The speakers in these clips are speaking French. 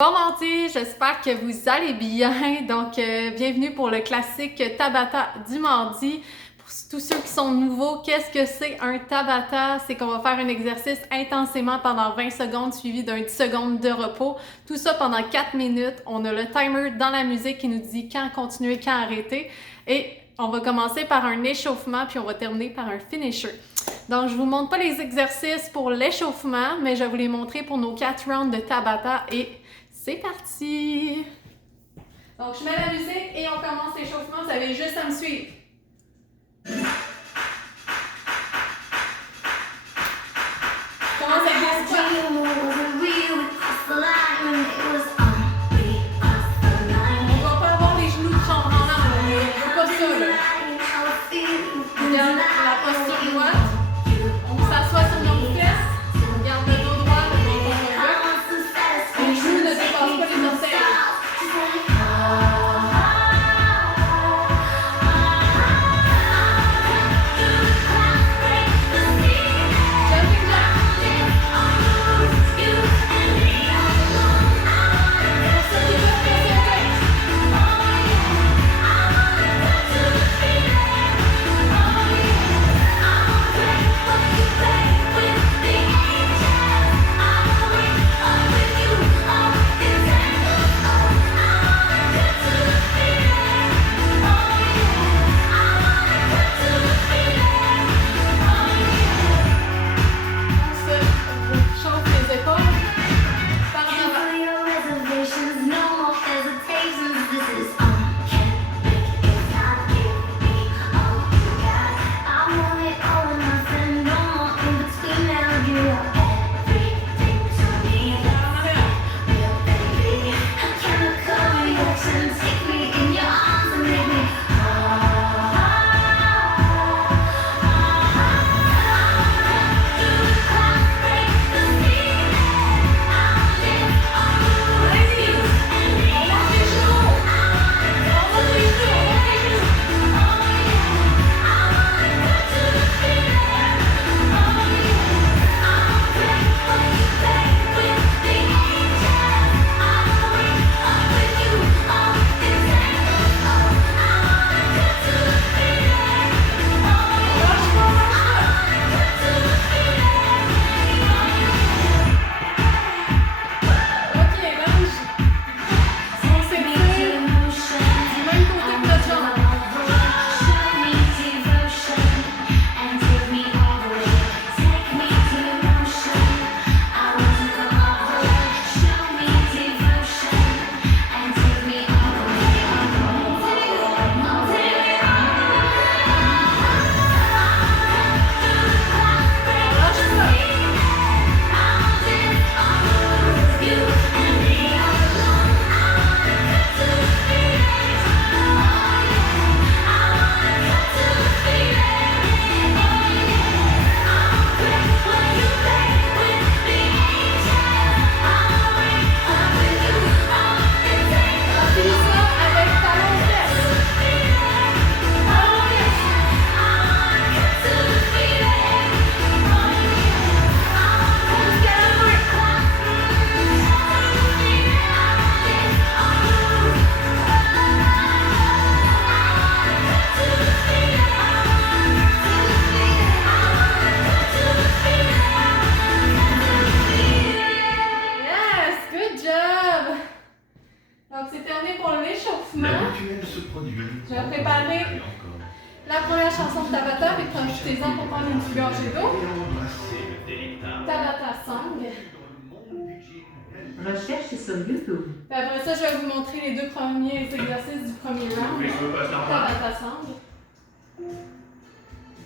Bon mardi, j'espère que vous allez bien. Donc, bienvenue pour le classique Tabata du mardi. Pour tous ceux qui sont nouveaux, qu'est-ce que c'est un Tabata? C'est qu'on va faire un exercice intensément pendant 20 secondes suivi d'un 10 secondes de repos. Tout ça pendant 4 minutes. On a le timer dans la musique qui nous dit quand continuer, quand arrêter. Et on va commencer par un échauffement puis on va terminer par un finisher. Donc, je vous montre pas les exercices pour l'échauffement, mais je vais vous les montrer pour nos 4 rounds de Tabata et c'est parti! Donc, je mets la musique et on commence l'échauffement. Vous avez juste à me suivre. Comment ça se passe? On va pas avoir les genoux tremblants, on veut pas ça, là. On garde la posture droite. On s'assoit sur nos fesses. On garde le dos droit, le dos droit. Les genoux ne dépassent pas les orteils. Donc, c'est terminé pour l'échauffement. Je vais préparer la première chanson de Tabata, avec profitez-en pour prendre une petite gorgée d'eau. Tabata Song. Recherche sur YouTube. Puis après ça, je vais vous montrer les deux premiers exercices du premier round. Tabata Song.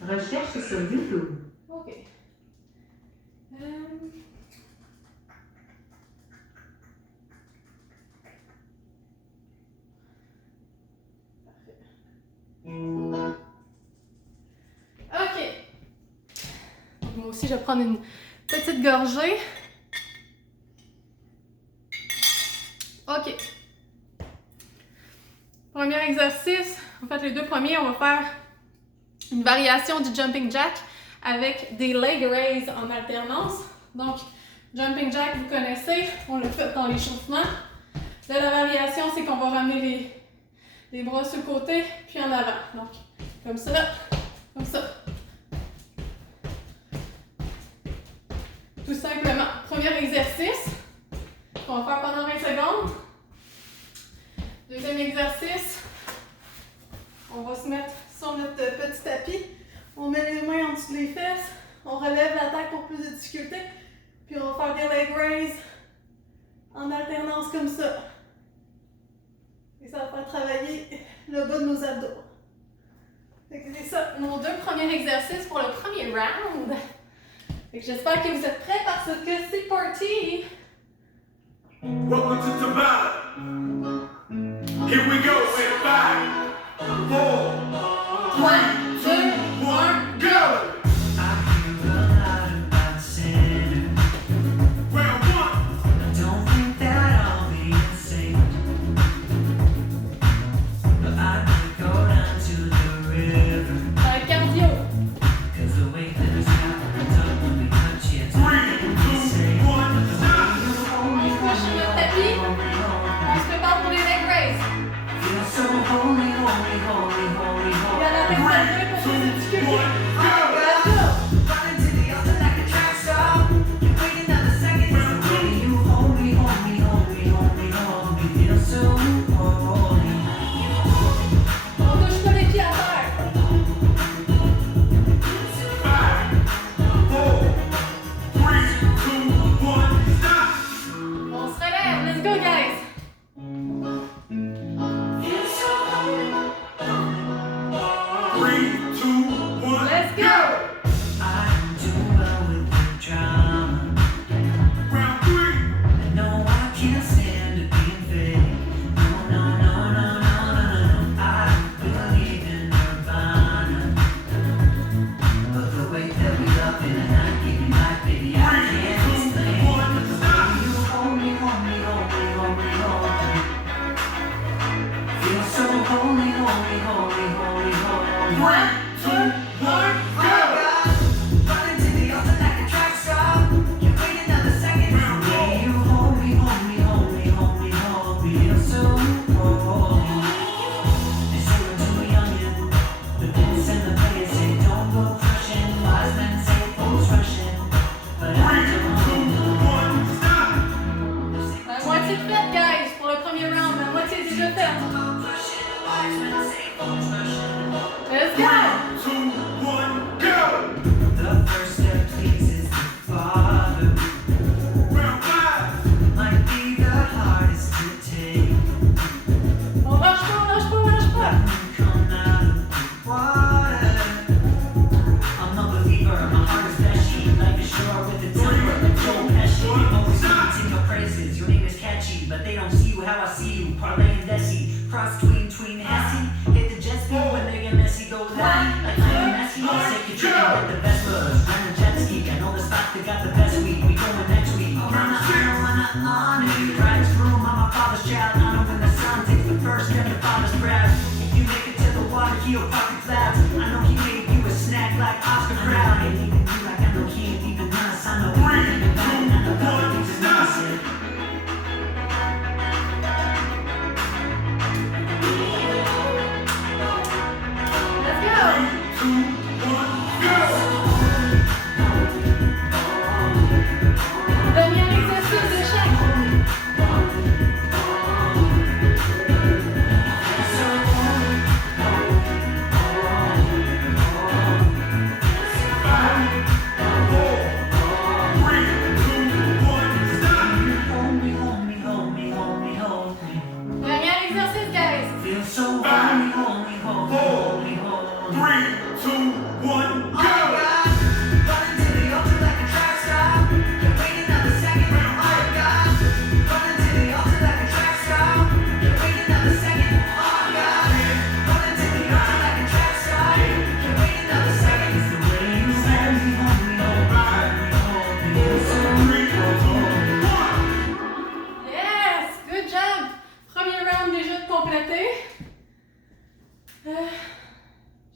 Recherche sur YouTube. OK. OK. Moi aussi, je vais prendre une petite gorgée. OK. Premier exercice. En fait, les deux premiers, on va faire une variation du jumping jack avec des leg raises en alternance. Donc, Jumping jack, vous connaissez, on l'a fait dans l'échauffement. Là, la variation, c'est qu'on va ramener les bras sur le côté, puis en avant. Donc, comme ça, comme ça. Tout simplement. Premier exercice qu'on va faire pendant 20 secondes. Deuxième exercice, on va se mettre sur notre petit tapis. On met les mains en dessous des fesses. On relève la tête pour plus de difficulté. Puis on va faire des leg raises en alternance comme ça. Et ça va faire travailler le bas de nos abdos. C'est ça, nos deux premiers exercices pour le premier round. J'espère que vous êtes prêts parce que c'est parti! Welcome to Tabata. Here we go in 5, 4, 3, 2, 1, go!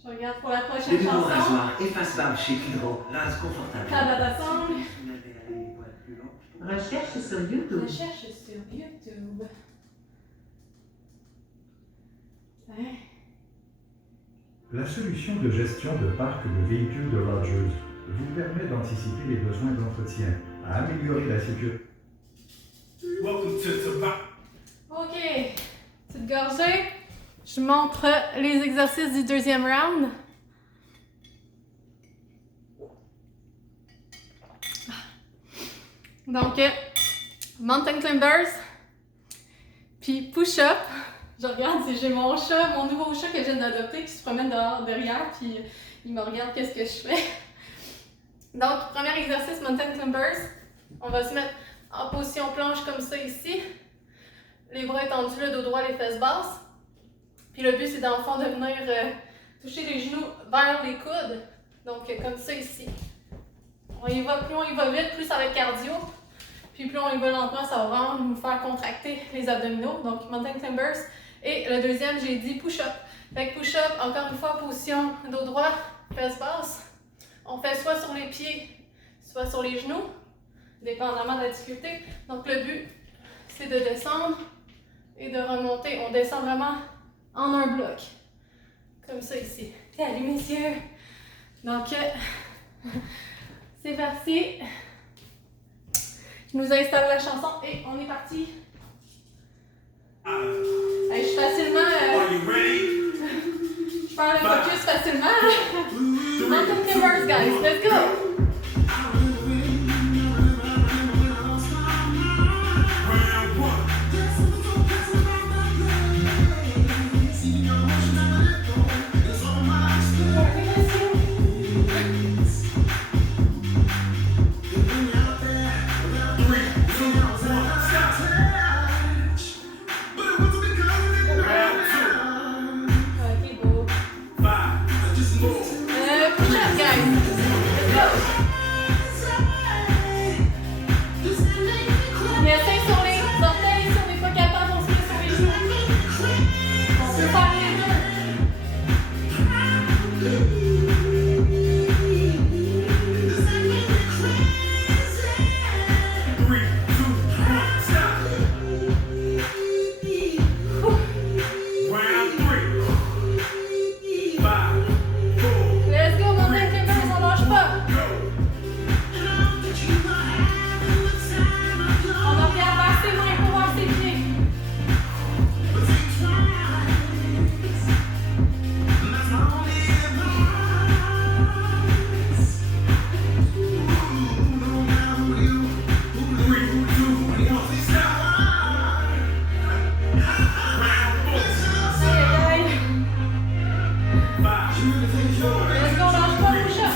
Je regarde pour la prochaine Début chanson. rasoir, efface barbe chez Kidro, rase confortable. Tabata Song. Si on avait allé plus long, je Recherche sur YouTube. Recherche sur YouTube. Hein? La solution de gestion de parc de véhicules de Rogers vous permet d'anticiper les besoins d'entretien, à améliorer la sécurité. Welcome to Tabata. OK. Petite gorgée. Je montre les exercices du deuxième round. Donc, mountain climbers, puis push-up. Je regarde si j'ai mon chat, mon nouveau chat que je viens d'adopter qui se promène dehors derrière, puis il me regarde qu'est-ce que je fais. Donc, premier exercice, mountain climbers. On va se mettre en position planche comme ça ici. Les bras étendus, le dos droit, les fesses basses. Puis le but, c'est dans le fond de venir toucher les genoux vers les coudes. Donc, comme ça ici. On y va, plus on y va vite, plus ça va être cardio. Puis plus on y va lentement, ça va vraiment nous faire contracter les abdominaux. Donc, mountain climbers. Et le deuxième, j'ai dit push-up. Fait que push-up, encore une fois, position dos droit, fesses basses. On fait soit sur les pieds, soit sur les genoux, dépendamment de la difficulté. Donc, le but, c'est de descendre et de remonter. On descend vraiment en un bloc. Comme ça ici. Allez, messieurs. Donc, c'est parti. Je nous installe la chanson et on est parti. Hey, je suis facilement. Are you ready? Je perds le focus facilement. Mountain climbers, guys. Let's go. Round one. Ok, beau. Push-up, guys. Let's go. On essaie sur les orteils, si on n'est pas capable, on se met sur les genoux. On peut faire les deux. Let's go, mountain climbers, on lâche pas. On regarde vers ses mains pour voir ses pieds. Aïe, aïe. Let's go, on lâche pas, push-up.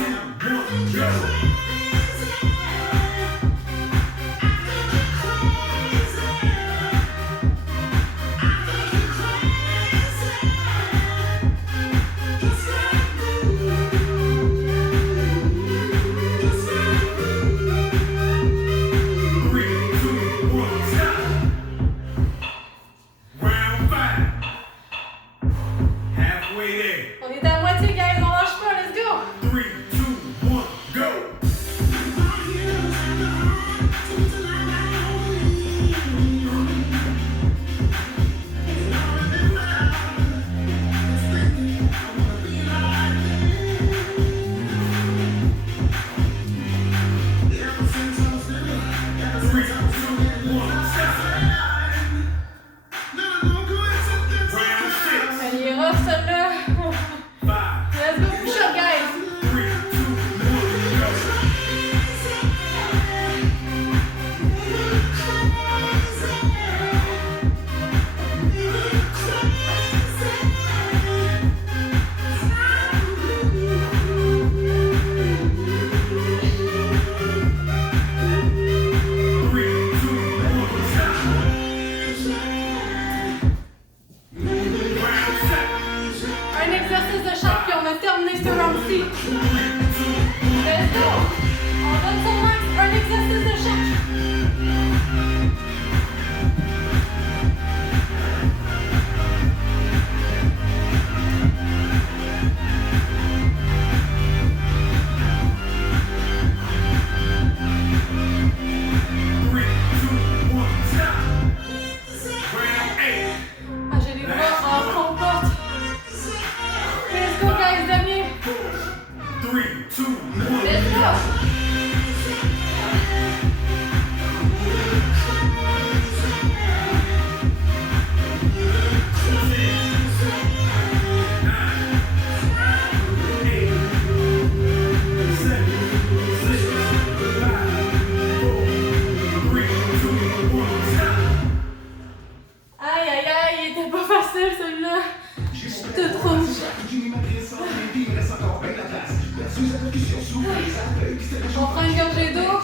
On prend une gorgée d'eau.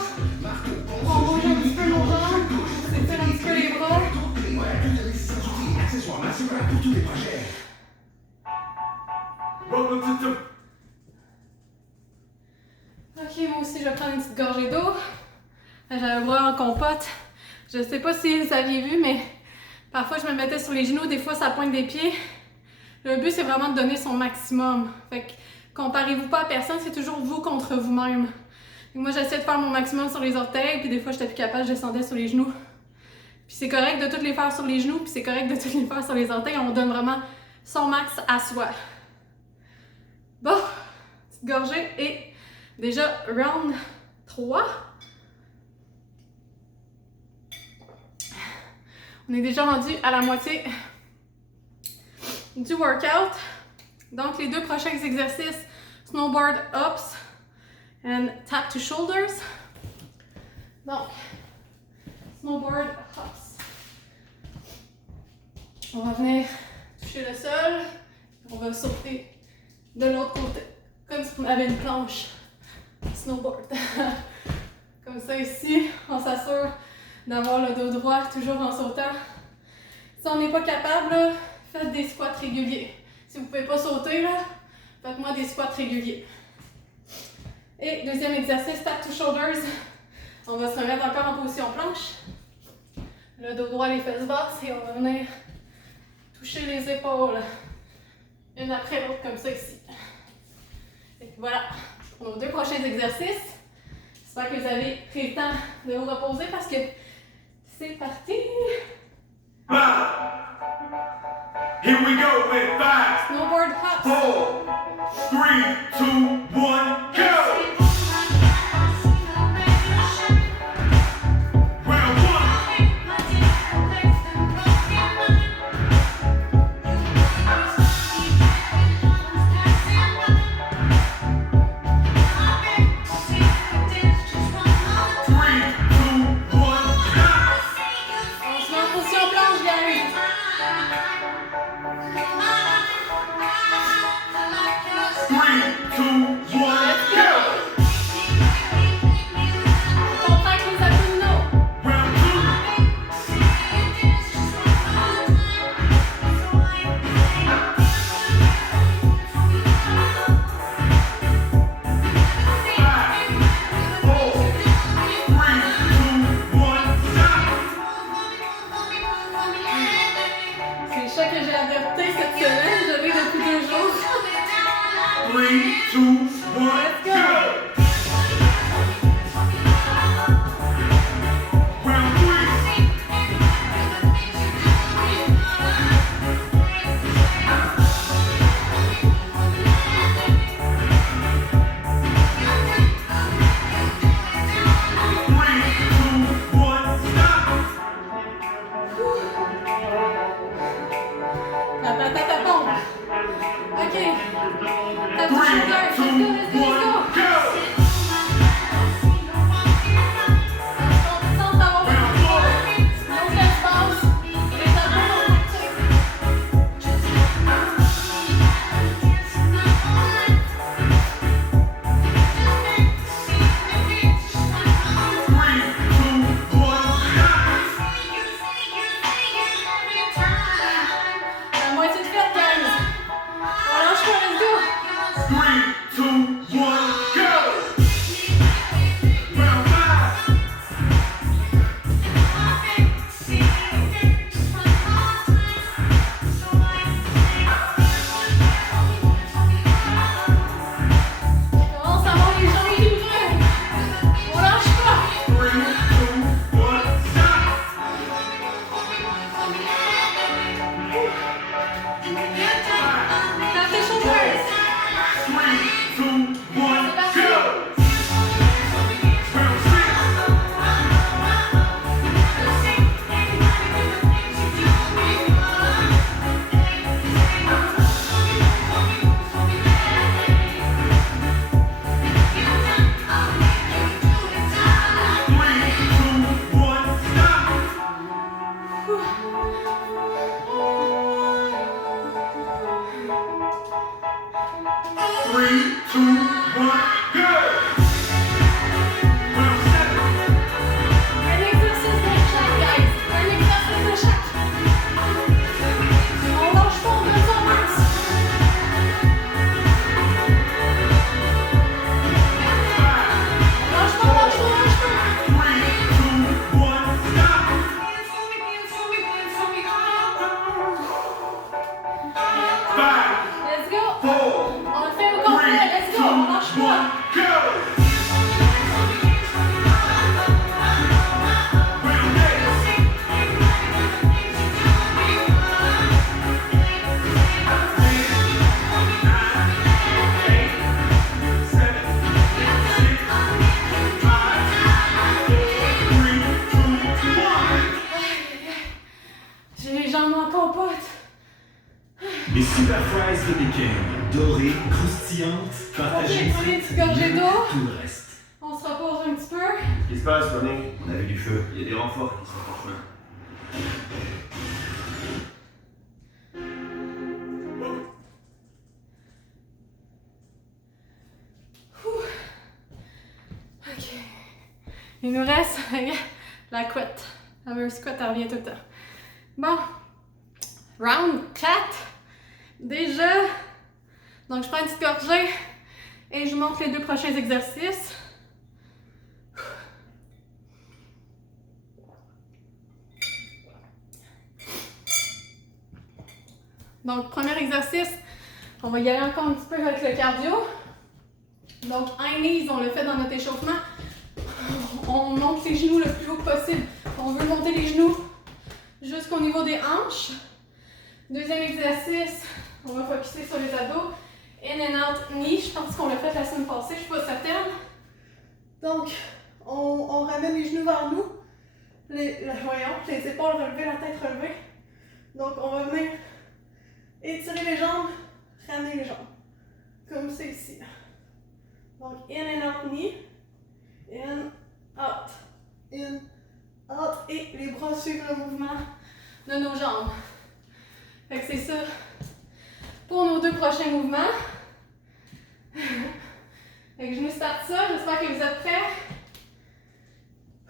On bouge un petit peu nos jambes. On s'étire un petit peu les bras. Welcome to Ok, moi aussi, je vais prendre une petite gorgée d'eau. J'avais le bras en compote. Je sais pas si vous aviez vu, mais parfois je me mettais sur les genoux, des fois ça pointe des pieds. Le but, c'est vraiment de donner son maximum. Fait que comparez-vous pas à personne, c'est toujours vous contre vous-même. Moi, j'essaie de faire mon maximum sur les orteils, puis des fois, j'étais plus capable, je descendais sur les genoux. Puis c'est correct de toutes les faire sur les genoux, puis c'est correct de toutes les faire sur les orteils. On donne vraiment son max à soi. Bon, petite gorgée et déjà round 3. On est déjà rendu à la moitié du workout. Donc, les deux prochains exercices, snowboard ups and tap to shoulders. Donc, snowboard hops. On va venir toucher le sol. On va sauter de l'autre côté, comme si on avait une planche snowboard. Comme ça ici, on s'assure d'avoir le dos droit toujours en sautant. Si on n'est pas capable, là, faites des squats réguliers. Si vous ne pouvez pas sauter, là, faites-moi des squats réguliers. Et deuxième exercice, tap to shoulders. On va se remettre encore en position planche. Le dos droit, les fesses basses, et on va venir toucher les épaules. Une après l'autre, comme ça ici. Et voilà, pour nos deux prochains exercices. J'espère que vous avez pris le temps de vous reposer parce que c'est parti! Here we go with 5, Snowboard hops! 4, 3, 2, 1, go! Round 3, 2, 1, go! On comprend que les abdominaux. Round 2, 5, 4, 3, 2, 1, stop! C'est le chat que j'ai adopté cette semaine. Je l'ai depuis 2 jours. 3, 2, 1, go! Round 3. Tap, tap, tap, tap, pompe. OK. Tap to shoulders. Let's go, let's go, let's go. Sans avoir nos fesses basses. Les abdos actifs. La moitié de fête, guys. On lâche pas, let's go. 3, 2, 1, go! Round 5. Commence à avoir les jambes libres. On lâche pas. 3, 2, 1, stop! Tap to shoulders. 3, 2, 1, go! Round 6. 3, 2, 1, go! Round 7. Un exercice de chaque, guys. Un exercice de chaque. On lâche pas, on donne son max. Lâche pas, lâche pas, lâche pas. 3, 2, 1, stop! 5, Let's go. 4, On le fait au complet. Let's go. On lâche 3, 2, 1, pas. go! Round 8. 7, 8, 9, 8, 7, 5, 4, 3, 2, 1. J'ai les jambes encore potes. Les super fries de Pékin, dorées, croustillantes, partagées, Ok, prenez une petite gorgée d'eau. tout le reste. On se repose un petit peu. Qu'est-ce qui se passe, Fanny? On a vu du feu. Il y a des renforts qui sont en chemin. Ok. Il nous reste la couette. La fameuse couette, elle revient tout le temps. Bon. Round 4. Déjà. Donc, je prends une petite gorgée et je vous montre les deux prochains exercices. Donc, premier exercice, on va y aller encore un petit peu avec le cardio. Donc, high knees, on le fait dans notre échauffement. On monte les genoux le plus haut possible. On veut monter les genoux jusqu'au niveau des hanches. Deuxième exercice, on va focuser sur les abdos. In and out knee, je pense qu'on l'a fait la semaine passée, je ne suis pas certaine. Donc, on ramène les genoux vers nous. Les épaules relevées, la tête relevée. Donc, on va venir étirer les jambes, ramener les jambes. Comme c'est ici. Donc, in and out knee. In, out. In, out. Et les bras suivent le mouvement de nos jambes. Fait que c'est ça pour nos deux prochains mouvements. Fait que je nous starte ça. J'espère que vous êtes prêts.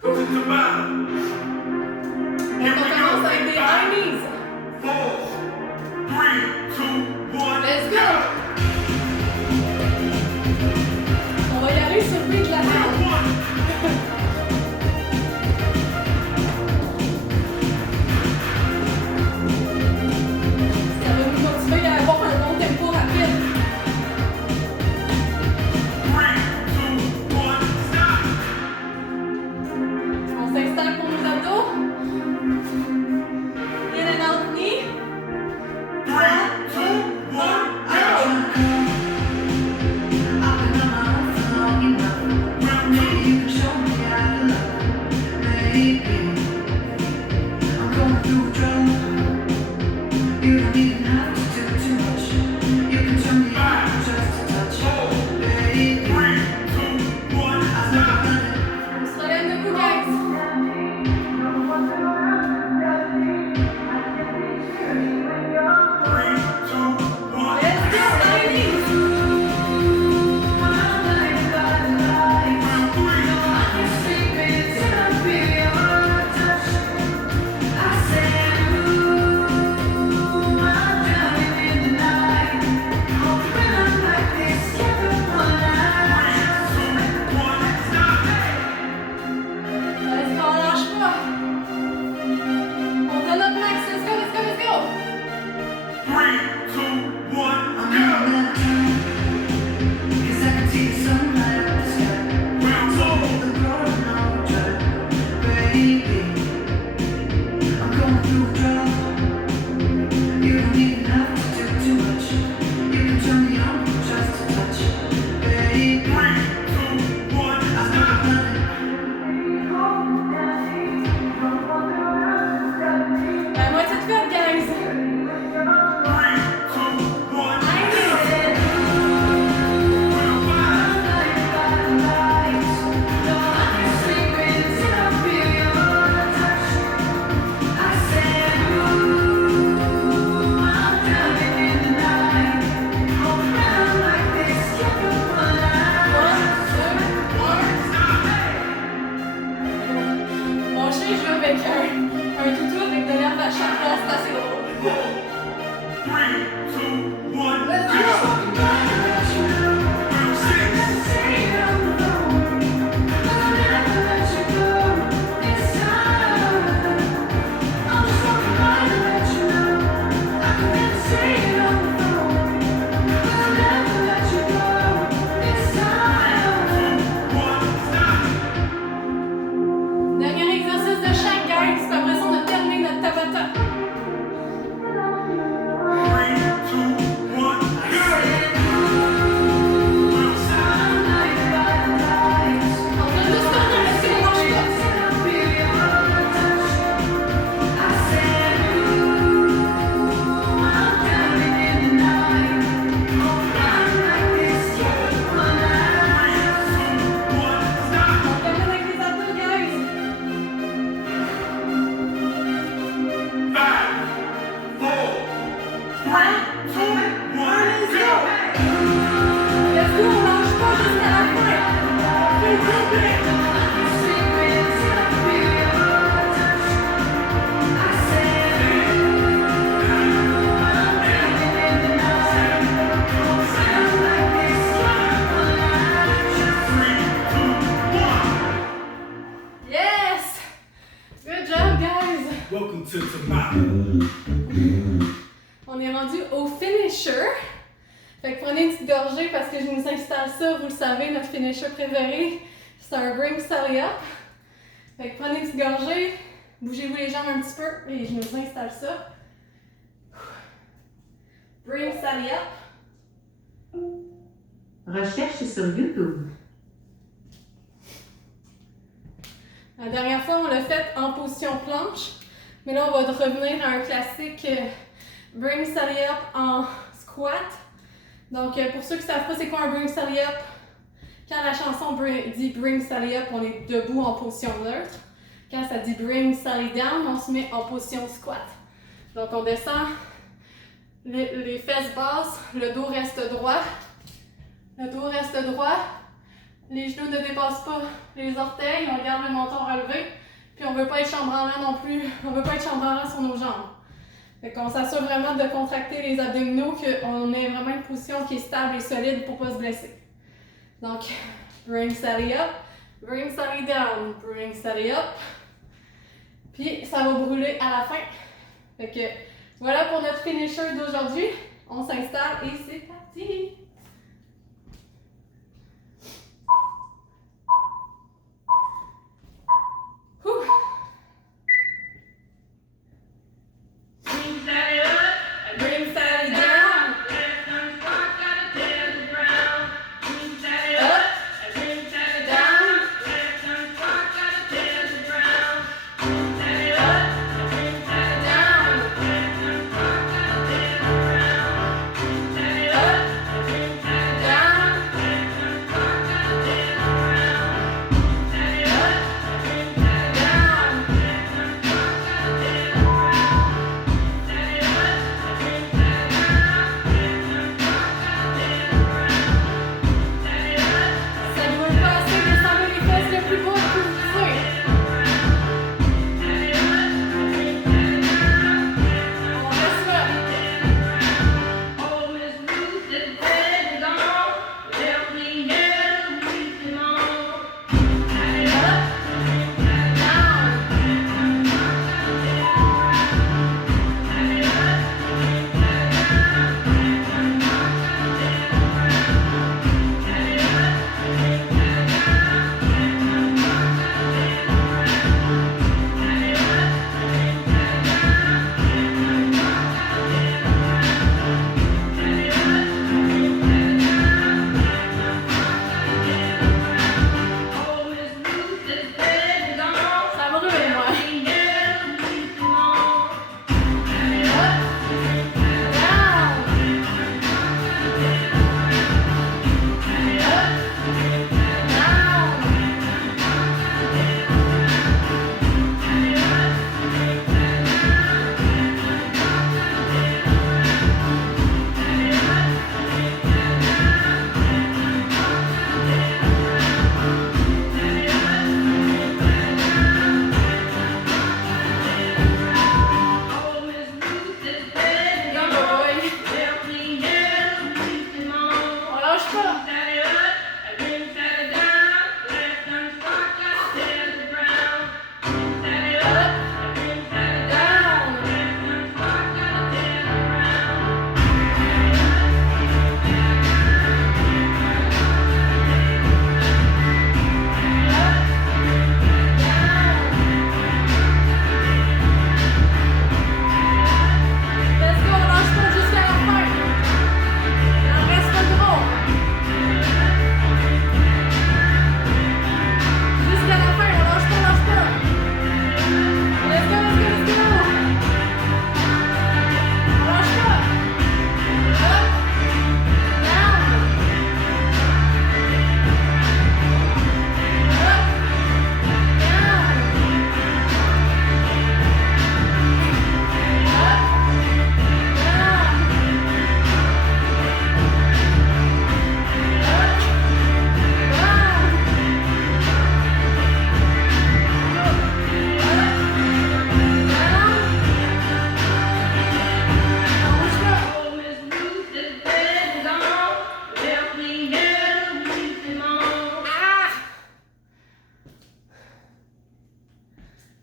Who's at the bottom? Donc, on commence avec des high knees. 4, 3, 2, 1, Let's go! On va y aller sur le beat de la Round jambe. 1. Ça va nous motiver à avoir un bon tempo rapide. 3, 2, 1, stop! On s'installe pour nos abdos. In and out knee. 3, 2, 1, go! On se relève debout, guys. 3, 2, 1, Let's go, high knees. round 3. Dernier exercice de chaque, guys. Puis après ça, on a terminé notre Tabata. On fait juste tourner, laissez les manches pas. On termine avec les abdos, guys. Let's go, on lâche pas jusqu'à la fin. Yes! Good job, guys! Welcome to tomorrow. On est rendu au finisher. Fait que prenez une petite gorgée parce que je nous installe ça, vous le savez, notre finisher préféré, c'est un Bring Sally Up. Fait que prenez une petite gorgée, bougez-vous les jambes un petit peu et je nous installe ça. Bring Sally Up. Recherche sur YouTube. La dernière fois, on l'a fait en position planche, mais là, on va revenir à un classique Bring Sally Up en squat. Donc, pour ceux qui ne savent pas c'est quoi un Bring Sally Up, quand la chanson dit Bring Sally Up, on est debout en position neutre. Quand ça dit Bring Sally Down, on se met en position squat. Donc, on descend les fesses basses, le dos reste droit. Le dos reste droit. Les genoux ne dépassent pas les orteils, on garde le menton relevé. Puis on ne veut pas être chambranlant non plus, on ne veut pas être chambranlant sur nos jambes. Fait qu'on s'assure vraiment de contracter les abdominaux, qu'on ait vraiment une position qui est stable et solide pour ne pas se blesser. Donc, bring Sally up, bring Sally down, bring Sally up. Puis ça va brûler à la fin. Fait que voilà pour notre finisher d'aujourd'hui. On s'installe et c'est parti! Bring Sally down. Up. Bring Sally down. Up. Bring Sally down. Up.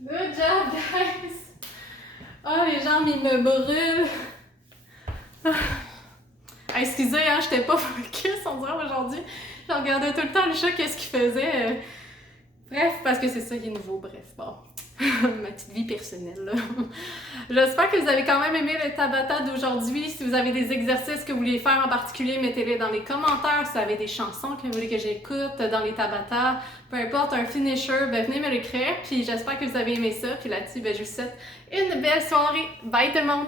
Good job, guys! Oh, les jambes, ils me brûlent! Ah, excusez, hein, j'étais pas focus, on dirait aujourd'hui. Je regardais tout le temps le chat, qu'est-ce qu'il faisait. Bref, parce que c'est ça qui est nouveau, bref, bon. Ma petite vie personnelle, là. J'espère que vous avez quand même aimé le Tabata d'aujourd'hui. Si vous avez des exercices que vous voulez faire en particulier, mettez-les dans les commentaires. Si vous avez des chansons que vous voulez que j'écoute dans les Tabata, peu importe, un finisher, ben venez me l'écrire. Puis j'espère que vous avez aimé ça. Puis là-dessus, ben je vous souhaite une belle soirée. Bye tout le monde!